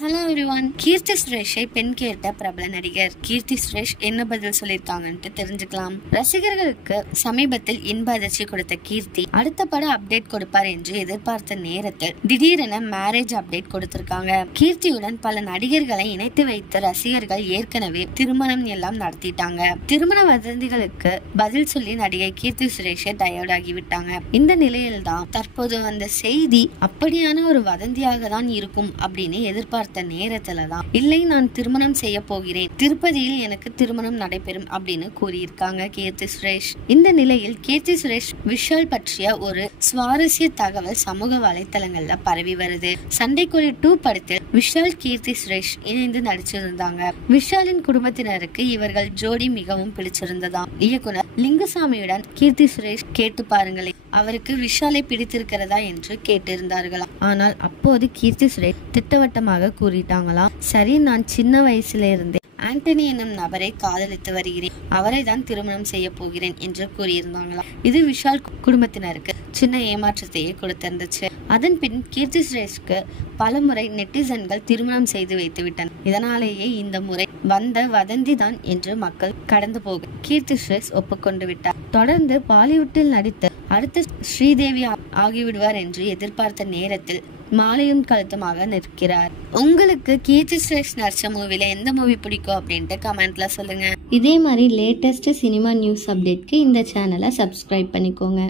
Hello everyone. கீர்த்தி சுரேஷை பெண் கேட்ட பிரபல நடிகர் கீர்த்தி சுரேஷ் என்ன பதில் சொல்லியிருக்காங்கன்ட்டு தெரிஞ்சுக்கலாம். ரசிகர்களுக்கு சமீபத்தில் இன்ப அதிர்ச்சி கொடுத்த கீர்த்தி அடுத்த பட அப்டேட் கொடுப்பார் என்று எதிர்பார்த்த நேரத்தில் திடீரென மேரேஜ் அப்டேட் கொடுத்திருக்காங்க. கீர்த்தியுடன் பல நடிகர்களை இணைத்து வைத்த ரசிகர்கள் ஏற்கனவே திருமணம் எல்லாம் நடத்திட்டாங்க. திருமண வதந்திகளுக்கு பதில் சொல்லி நடிகை கீர்த்தி சுரேஷை டயர்ட் ஆகிவிட்டாங்க. இந்த நிலையில்தான் தற்போது அந்த செய்தி அப்படியான ஒரு வதந்தியாக தான் இருக்கும் அப்படின்னு எதிர்பார்த்த நேரத்துலதான் இல்லை, நான் திருமணம் செய்ய போகிறேன், திருப்பதியில் எனக்கு திருமணம் நடைபெறும் அப்படின்னு கூறியிருக்காங்க கீர்த்தி சுரேஷ். இந்த நிலையில் கீர்த்தி சுரேஷ் விஷால் பற்றிய ஒரு சுவாரஸ்ய தகவல் சமூக வலைத்தளங்கள்ல பரவி வருது. சண்டைக்கோழி 2 படத்தில் விஷால் கீர்த்தி சுரேஷ் இணைந்து நடிச்சிருந்தாங்க. விஷாலின் குடும்பத்தினருக்கு இவர்கள் ஜோடி மிகவும் பிடிச்சிருந்ததாம். இயக்குனர் லிங்குசாமியுடன் கீர்த்தி சுரேஷ் கேட்டு பாருங்களேன், அவருக்கு விஷாலை பிடித்திருக்கிறதா என்று கேட்டிருந்தார்களாம். ஆனால் அப்போது கீர்த்தி சுரேஷ் திட்டவட்டமாக கூறிட்டாங்களாம், சரி, நான் சின்ன வயசுல இருந்தே ஆண்டனி என்னும் நபரை காதலித்து வருகிறேன், அவரை தான் திருமணம் செய்ய போகிறேன் என்று கூறியிருந்தாங்களாம். இது விஷால் குடும்பத்தினருக்கு சின்ன ஏமாற்றத்தையே கொடுத்திருந்துச்சு. அதன் பின் கீர்த்தி சுரேஷ்க்கு பல முறை நெட்டிசன்கள் திருமணம் செய்து வைத்து விட்டனர். இதனாலேயே இந்த முறை வந்த வதந்தி தான் என்று மக்கள் கடந்து போக கீர்த்தி சுரேஷ் ஒப்புக்கொண்டு விட்டார். தொடர்ந்து பாலிவுட்டில் நடித்து அடுத்த ஸ்ரீதேவி ஆகிவிடுவார் என்று எதிர்பார்த்த நேரத்தில் மாலையும் கழுத்துமாக நிற்கிறார். உங்களுக்கு கீர்த்தி சுரேஷ் நடிச்ச மூவில எந்த மூவி பிடிக்கும் அப்படின்ட்டு கமெண்ட்ல சொல்லுங்க. இதே மாதிரி லேட்டஸ்ட் சினிமா நியூஸ் அப்டேட்க்கு இந்த சேனலை சப்ஸ்கிரைப் பண்ணிக்கோங்க.